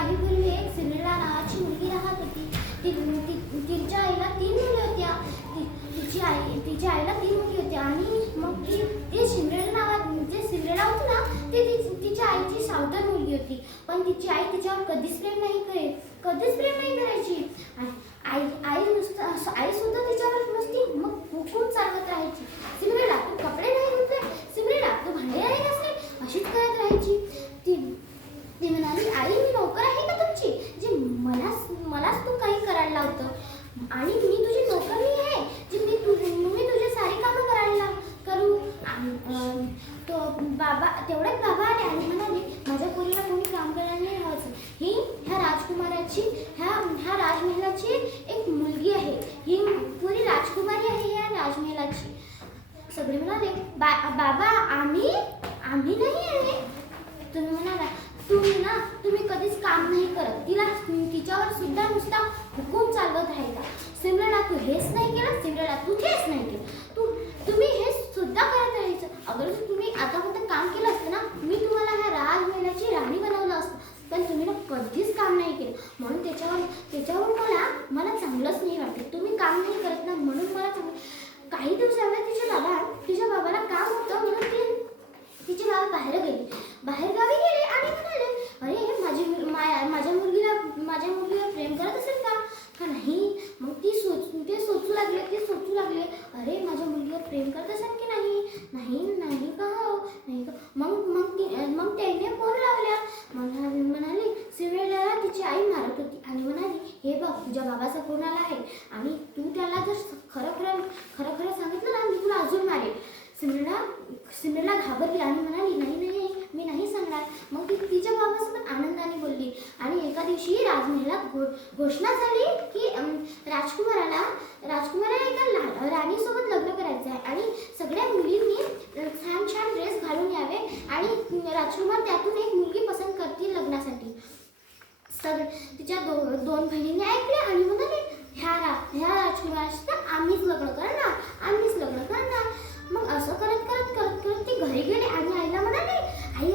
काही पूर्वी एक सिंड्रेला नावाची मुलगी राहत होती. तिच्या आईला 3 मुली होत्या. तिच्या आईला 3 मुली होत्या आणि मग ती सिंड्रेला जे सिंड्रेला होती ना ती तिच्या आईची सावतर मुलगी होती. पण तिची आई तिच्यावर कधीच प्रेम नाही करायची. आई सुद्धा तिच्यावर नुसती मग हुकूम चालवत राहायची. सिंड्रेला तू कपडे नाही धुतले, सिंड्रेला तू भांडे नाही घासले, अशीच करत राहायची. ती म्हणाली, आई मी नोकर आहे का तुमची, जे मलाच तू काही करायला लावतं आणि मी तुझी नोकरणी आहे जी मी तुझे सारी कामं करू. तेवढ्यात बाबा आले आणि म्हणाले, माझ्या पोरीला कोणी काम करायला नाही हवं. ही ह्या राजकुमाराची ह्या राजमहालाची एक मुलगी आहे. ही पुरी राजकुमारी आहे ह्या राजमहालाची. सगळे म्हणाले, बाबा आम्ही नाही आहे. तुम्ही म्हणाला, तुम्ही कधीच काम नाही करत. तिच्यावर सुद्धा नुसता हुकूम चालवत राहिला. सिमरनला तू हेच नाही केलं, सिमरनला तू हेच नाही केलं, तुम्ही हे सुद्धा करत राहायचं. अगर तुम्ही आतापर्यंत काम केलं असतं ना, मी तुम्हाला ह्या राजमहालाची राणी बनवलं असतं. पण तुम्ही ना कधीच काम नाही केलं, म्हणून त्याच्यावर मला चांगलंच नाही वाटत. तुम्ही काम नाही करत ना, म्हणून मला चांगलं. काही दिवसांना तिच्या बाबाला काम होतं म्हणून तिचे बाबा बाहेरगावी गेले आणि म्हणाले, अरे माझ्या मुलगीला प्रेम करत असेल का नाही. मग ते सोचू लागले, अरे माझ्या मुलगीवर प्रेम करत असेल की नाही का. मग त्याने फोन लावल्या. म्हणाली, सिंड्रेलाला तिची आई मारत होती आणि म्हणाली, हे बघ तुझ्या बाबाचा फोन आला आहे आणि तू त्याला जर खरं सांगितलं ना, मी तुला अजून मारेल. सिंड्रेला घाबरली आणि म्हणाली, नाही मी नाही सांगणार. मग ती तिच्या बाबासोबत आनंदाने बोलली आणि एका दिवशी राजमहालात घोषणा झाली की राजकुमाराला एका राणीसोबत लग्न करायचं आहे आणि सगळ्या मुलींनी छान ड्रेस घालून यावे आणि राजकुमार त्यातून एक मुलगी पसंत करतील लग्नासाठी. तिच्या 2 बहिणींनी ऐकले आणि म्हणाले, ह्या राजकुमाराशी आम्हीच लग्न करणार. मग असं करत ती घरी गेले आणि आईला म्हणाले, आई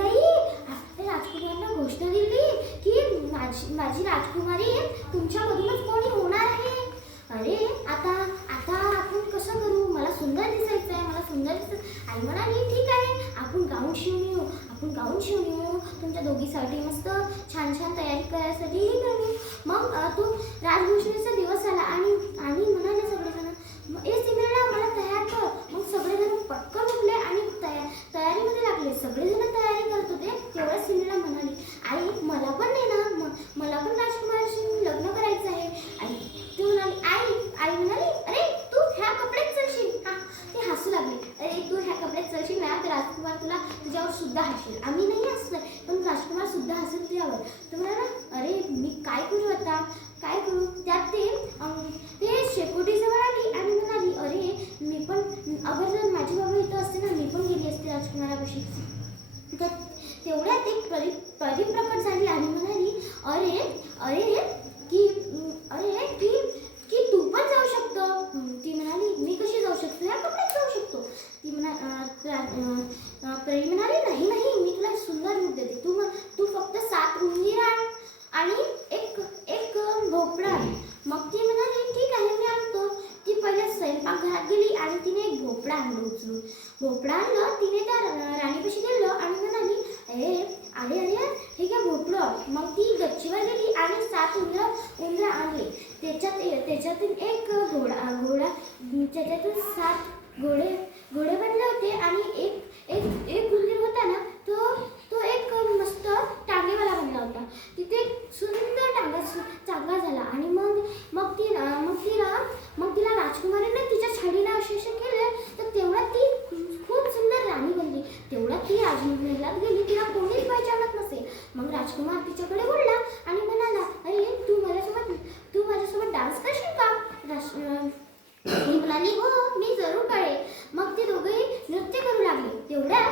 राजकुमारांना घोषणा दिली की माझी राजकुमारी तुमच्यामधूनच कोणी होणार आहे. अरे आता आपण कसं करू, मला सुंदर दिसायचं आहे. आई म्हणाली, ठीक आहे, आपण गाऊन शिवून येऊ तुमच्या दोघीसाठी मस्त छान तयारी करायसाठी करू. मग तो राजघोषणेचा दिवस आला आणि म्हणाले सगळेजण, सिंड्रेला मला तयार कर. मग सगळेजण पटकन उठले आणि तयारीमध्ये लागले. सगळेजण तयारी करत होते. तेवढ्या सिंड्रेला म्हणाली, आई मला पण नाही ना, मला पण राजकुमाराशी लग्न करायचं आहे. आई म्हणाली, अरे तू ह्या कपड्यात चलशील. ते हसू लागले, अरे तू ह्या कपड्यात चलशील ना तर राजकुमार तुझ्यावर सुद्धा हसेल. आम्ही नाही हसलं पण राजकुमार सुद्धा हसेल तुझ्यावर. तर म्हणाला, अरे मी काय करू. त्यात ते शेकोटीजवळ आली आणि म्हणाली, अरे मी पण अगर जर माझी बाबा इथं असते ना, मी पण गेली असते राजकुमारापाशी. तर तेवढ्यात एक परी प्रकट झाली आणि म्हणाली, अरे की तू पण जाऊ शकतो. ती म्हणाली, मी कशी जाऊ शकतो, ह्या कपड्यात जाऊ शकतो. परी म्हणाली, नाही मी तुला सुंदर रूप देते. तू फक्त 7 उंदीर आणि एक भोपळा. मग ती म्हणाली, ठीक आहे मी आणतो. ती पहिले स्वयंपाकघरात गेली आणि तिने एक भोपळा आणलं उचलून. भोपळा आणलं, तिने त्या राणीपाशी गेलं आणि म्हणाली, अरे हे काय भोपळं. मग ती गच्चीवर गेली आणि 7 उंदरं आणले. त्याच्यातून एक घोडा त्याच्यातून 7 घोडे बनले होते आणि एक उंदीर होता ना, तो एक मस्त टांगेवाला बनला होता. तिथे सुंदर चांगला झाला आणि मग तिला राजकुमारीने तिच्या छडीला अशेष केले. तर तेवढ्यात ती खूप सुंदर राणी बनली. तेवढ्यात ती राजमहालात गेली. तिला कोणीच पहिचानत नसेल. मग राजकुमार तिच्याकडे वळला आणि म्हणाला, अरे तू माझ्यासोबत डान्स करशील का. ती म्हणाली, हो मी जरूर करेन. मग ते दोघेही नृत्य करू लागले. तेवढ्यात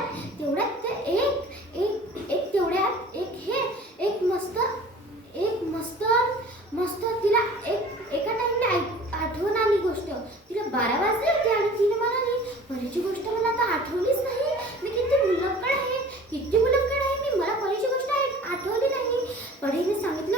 मस्त तिला एका टाइमला आठवण आली गोष्ट. तिला 12 वाजले होते आणि तिने म्हणाली, परीची गोष्ट मला आता आठवलीच नाही. मी किती मुलक्कड आहे. मला परीची गोष्ट आठवली नाही. परीने सांगितलं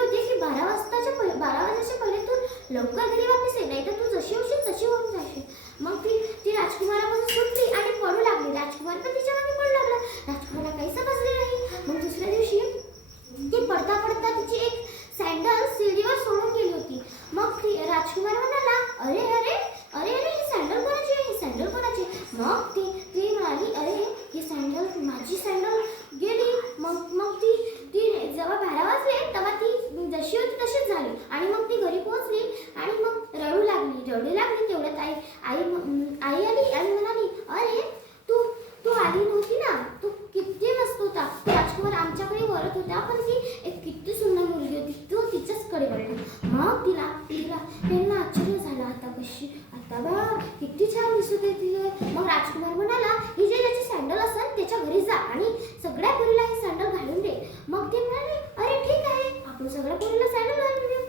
राजकुमार आमच्याकडे वळत होता, पण ती एक किती सुंदर मुलगी होती, तो तिच्याचकडे वळला. मग तिला तिला त्यांना आश्चर्य झालं, आता बा किती छान दिसत आहे तिथे. मग राजकुमार म्हणाला, ही जे ज्याची सँडल असेल त्याच्या घरी जा आणि सगळ्या पोरीला ही सँडल घालून दे. मग ते म्हणाले, अरे ठीक आहे, आपण सगळ्या पोरीला सँडल घालून देऊ.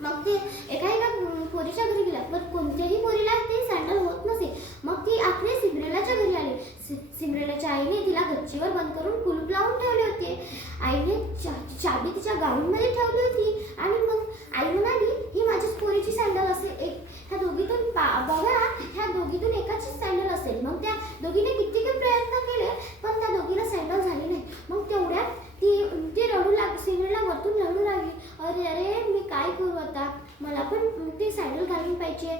मग ते एका पोरीच्या घरी गेला, पण कोणत्याही पोरीला ते सँडल होत नसे. मग ती आपल्या सिंड्रेलाच्या घरी आली. सिंड्रेलाच्या आईने तिला गच्चीवर बंद करून कुलूप लावून ठेवले होते. आईने चाबी तिच्या गाऊनमध्ये ठेवली होती आणि मग आई म्हणाली, ही माझ्याच पोरीची सँडल असेल, ह्या दोघीतून बघा, ह्या दोघीतून एकाचीच सँडल असेल. मग त्या दोघीने किती प्रयत्न केले, पण त्या दोघीला सँडल झाली नाही. मग तेवढ्यात ती रडू लागली, सिंड्रेला वरतून रडू लागली, अरे मी काय करू आता, मला पण ते सँडल घालून पाहिजे.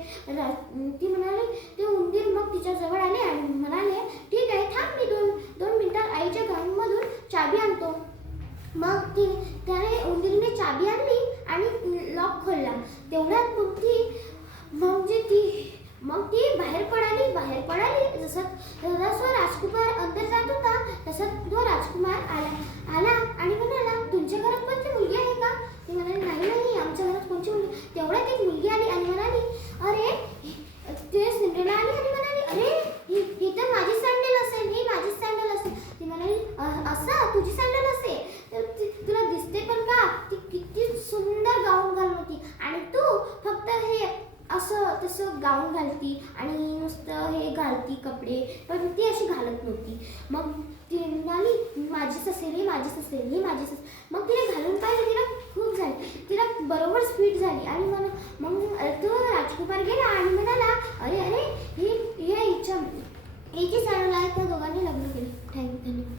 ती म्हणाली, ते उंदीर मग तिच्या जवळ आले आणि म्हणाले, ठीक आहे, थांब, मी दोन मिनिटात आईच्या गाऊनमधून चाबी आणतो. मग त्याने उंदीरने चाबी आणली आणि लॉक खोलला. तेवढ्यात मग ती बाहेर पडाली. जसं राजकुमार अंदर जात होता, तसा तो राजकुमार आला आणि म्हणाला, तुमच्या घरात कोणती मुलगी आहे का? ती म्हणाली, नाही, आमच्या घरात कोणती मुलगी. तेवढ्यात एक मुलगी आली आणि म्हणाली, अरे ते सिंड्रेला आली आणि म्हणाली, अरे ही तर माझी सँडल असेल, ही माझी सँडल असेल. ती म्हणाली, असं तुझी सँडल असेल, तुला दिसते पण का? ती किती सुंदर गाऊन घालून होती आणि तू फक्त हे असं तसं गाऊन घालती आणि नुसतं हे घालती कपडे, पण ती अशी घालत नव्हती. मग ती म्हणाली, माझीच असेल, ही माझीच असेल, ही माझीच असेल. मग तिने घालून पाहिलं, तिला खूप झाली, तिला बरोबर स्पीड झाली आणि मग तो राजकुमार गेला आणि म्हणाला, अरे हिची सँडल आहे. त्या दोघांनी लग्न केलं. थँक्यू.